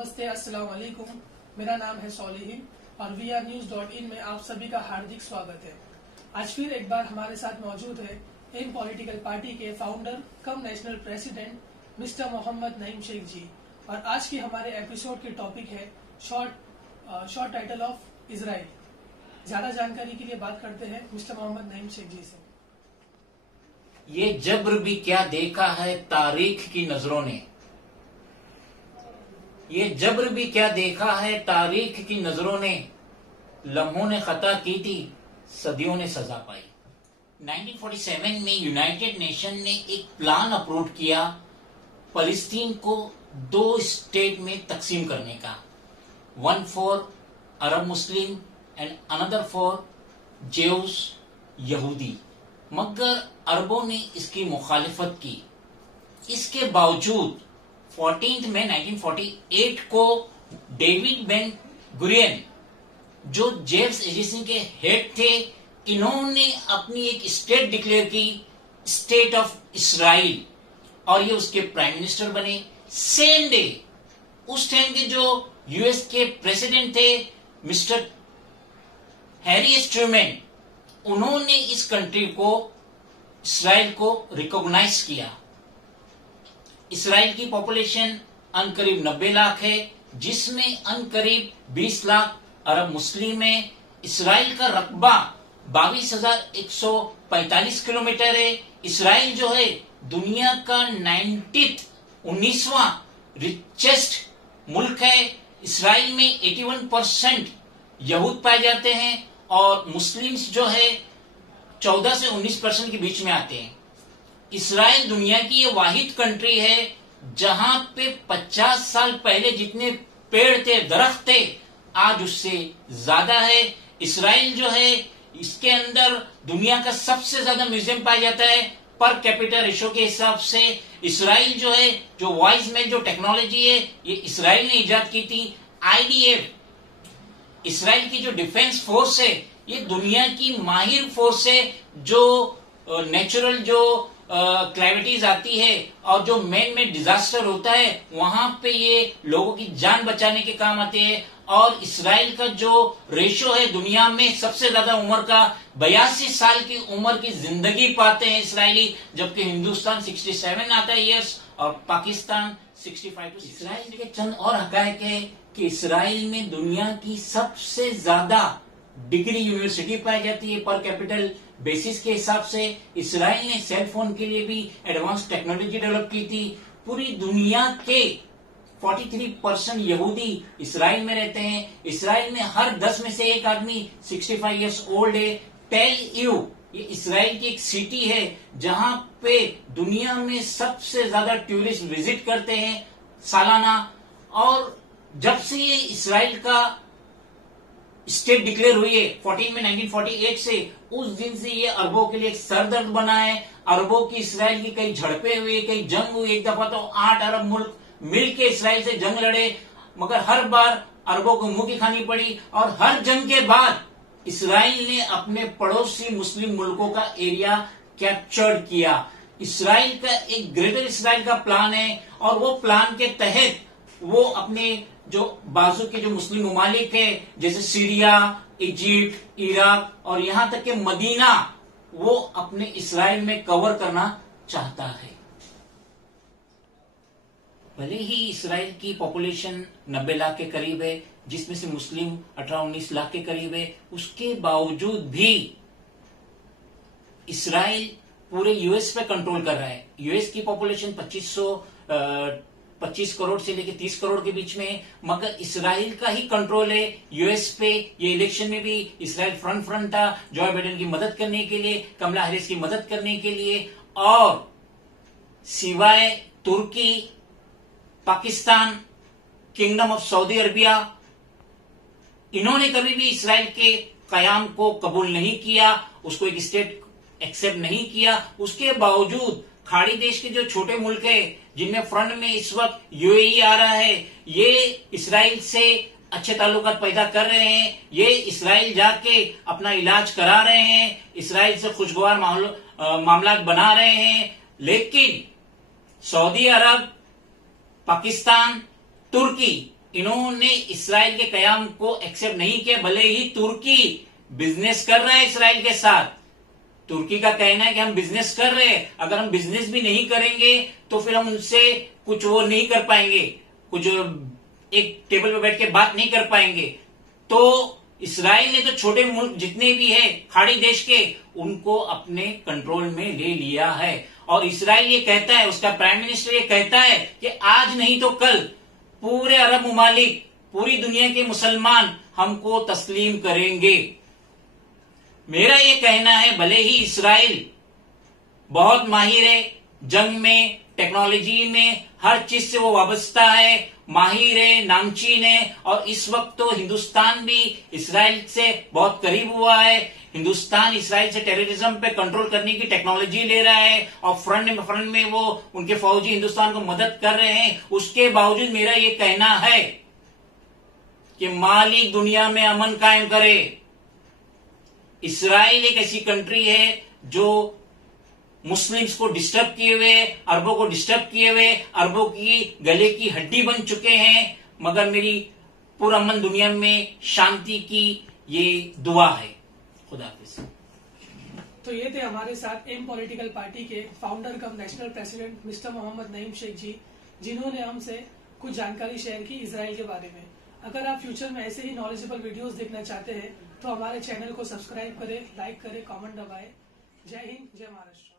नमस्ते, अस्सलाम वालेकुम। मेरा नाम है सॉलिहीन और VRnews.in में आप सभी का हार्दिक स्वागत है। आज फिर एक बार हमारे साथ मौजूद है एम पॉलिटिकल पार्टी के founder cum national president mister Mohammed Naeem Shaikh ji. और आज के हमारे एपिसोड की टॉपिक है शॉर्ट टाइटल ऑफ इजराइल। ज्यादा जानकारी के लिए बात करते हैं मिस्टर मोहम्मद नईम शेख जी से। ये जब्र भी क्या देखा है तारीख की नजरों ने, ये जब्र भी क्या देखा है तारीख की नजरों ने, लम्हों ने खता की थी सदियों ने सजा पाई। 1947 में यूनाइटेड नेशन ने एक प्लान अप्रूव किया फलस्तीन को 2 स्टेट में तकसीम करने का, one for Arab Muslim and another for Jews यहूदी। मगर अरबों ने इसकी मुखालिफत की। इसके बावजूद 14 मई 1948 को डेविड बेन गुरियन, जो जेम्स एजिसन के हेड थे, इन्होंने अपनी एक स्टेट डिक्लेयर की, स्टेट ऑफ इसराइल, और ये उसके प्राइम मिनिस्टर बने। सेम डे उस टाइम के जो यूएस के प्रेसिडेंट थे मिस्टर हैरी एस ट्रूमैन, उन्होंने इस कंट्री को, इसराइल को रिकॉग्नाइज किया। इसराइल की पॉपुलेशन अनकरीब 90 लाख है, जिसमें अनकरीब 20 लाख अरब मुस्लिम है। इसराइल का रकबा 22,145 किलोमीटर है। इसराइल जो है दुनिया का 19वां रिचेस्ट मुल्क है। इसराइल में 81% यहूद पाए जाते हैं और मुस्लिम्स जो है 14 से 19% के बीच में आते हैं। इसराइल दुनिया की ये वाहिद कंट्री है जहां पे 50 साल पहले जितने पेड़ थे, दरख्त थे, आज उससे ज्यादा है। इसराइल जो है, इसके अंदर दुनिया का सबसे ज्यादा म्यूजियम पाया जाता है पर कैपिटल रेशो के हिसाब से। इसराइल जो है, जो वॉइस मेल जो टेक्नोलॉजी है, ये इसराइल ने इजाद की थी। IDF, इसराइल की जो डिफेंस फोर्स है, ये दुनिया की माहिर फोर्स है। जो नेचुरल जो क्लैविटीज आती है और जो मैन मेड डिजास्टर होता है, वहां पे ये लोगों की जान बचाने के काम आते हैं। और इसराइल का जो रेशो है दुनिया में सबसे ज्यादा उम्र का, 82 साल की उम्र की जिंदगी पाते हैं इसराइली, जबकि हिंदुस्तान 67 आता है ईयर्स और पाकिस्तान 65। इसराइल के चंद और हकायक है कि इसराइल में दुनिया की सबसे ज्यादा डिग्री यूनिवर्सिटी पाई जाती है पर कैपिटल बेसिस के हिसाब से। इसराइल ने सेल फोन के लिए भी एडवांस टेक्नोलॉजी डेवलप की थी। पूरी दुनिया के 43% यहूदी इसराइल में रहते हैं। इसराइल में हर 10 में से एक आदमी 65 इयर्स ओल्ड है। टेल यू, ये इसराइल की एक सिटी है जहां पे दुनिया में सबसे ज्यादा टूरिस्ट विजिट करते हैं सालाना। और जब से ये इसराइल का स्टेट डिक्लेयर हुई है 14 में 1948 से, उस दिन से ये अरबों के लिए एक सरदर्द बना है। अरबों की इसराइल की कई झड़पें हुई, कई जंग हुई। एक दफा तो 8 अरब मुल्क मिलकर इसराइल से जंग लड़े, मगर हर बार अरबों को मुंह की खानी पड़ी। और हर जंग के बाद इसराइल ने अपने पड़ोसी मुस्लिम मुल्कों का एरिया कैप्चर किया। इसराइल का एक ग्रेटर इसराइल का प्लान है और वो प्लान के तहत वो अपने जो बाजू के जो मुस्लिम ममालिक है, जैसे सीरिया, इजिप्ट, इराक और यहां तक के मदीना, वो अपने इसराइल में कवर करना चाहता है। भले ही इसराइल की पॉपुलेशन 90 लाख के करीब है, जिसमें से मुस्लिम 18-19 लाख के करीब है, उसके बावजूद भी इसराइल पूरे यूएस पे कंट्रोल कर रहा है। यूएस की पॉपुलेशन 25 करोड़ से लेकर 30 करोड़ के बीच में है, मगर इसराइल का ही कंट्रोल है यूएस पे। ये इलेक्शन में भी इसराइल फ्रंट था, जो बाइडेन की मदद करने के लिए, कमला हैरिस की मदद करने के लिए। और सिवाय तुर्की, Pakistan, kingdom of Saudi Arabia, इन्होंने कभी भी इसराइल के कयाम को कबूल नहीं किया, उसको एक स्टेट एक्सेप्ट नहीं किया। उसके बावजूद खाड़ी देश के जो छोटे मुल्क है, जिनमें फ्रंट में इस वक्त यूएई आ रहा है, ये इसराइल से अच्छे ताल्लुकात पैदा कर रहे हैं। ये इसराइल जाके अपना इलाज करा रहे हैं, इसराइल से खुशगवार मामला बना रहे हैं। लेकिन सऊदी अरब, पाकिस्तान, तुर्की, इन्होंने इसराइल के कयाम को एक्सेप्ट नहीं किया, भले ही तुर्की बिजनेस कर रहा है इसराइल के साथ। तुर्की का कहना है कि हम बिजनेस कर रहे हैं, अगर हम बिजनेस भी नहीं करेंगे तो फिर हम उनसे कुछ वो नहीं कर पाएंगे, कुछ एक टेबल पर बैठ के बात नहीं कर पाएंगे। तो इसराइल ने तो छोटे मुल्क जितने भी है खाड़ी देश के, उनको अपने कंट्रोल में ले लिया है। और इसराइल ये कहता है, उसका प्राइम मिनिस्टर ये कहता है कि आज नहीं तो कल पूरे अरब मुमालिक, पूरी दुनिया के मुसलमान हमको तस्लीम करेंगे। मेरा ये कहना है, भले ही इसराइल बहुत माहिर है जंग में, टेक्नोलॉजी में, हर चीज से वो वाबस्ता है, माहिर है, नामचीन है, और इस वक्त तो हिंदुस्तान भी इसराइल से बहुत करीब हुआ है। हिंदुस्तान इसराइल से टेररिज्म पे कंट्रोल करने की टेक्नोलॉजी ले रहा है और फ्रंट में वो उनके फौजी हिंदुस्तान को मदद कर रहे हैं। उसके बावजूद मेरा ये कहना है कि मालिक दुनिया में अमन कायम करे। इसराइल एक ऐसी कंट्री है जो मुस्लिम्स को डिस्टर्ब किए हुए, अरबों को डिस्टर्ब किए हुए, अरबों की गले की हड्डी बन चुके हैं। मगर मेरी पुरअमन दुनिया में शांति की ये दुआ है। खुदा हाफिज। तो ये थे हमारे साथ एम पॉलिटिकल पार्टी के founder cum national president mister Mohammed Naeem Shaikh ji, जिन्होंने हमसे कुछ जानकारी शेयर की इजराइल के बारे में। अगर आप फ्यूचर में ऐसे ही नॉलेजेबल वीडियोस देखना चाहते हैं तो हमारे चैनल को सब्सक्राइब करें, लाइक करें, कमेंट दबाएं। जय हिंद, जय महाराष्ट्र।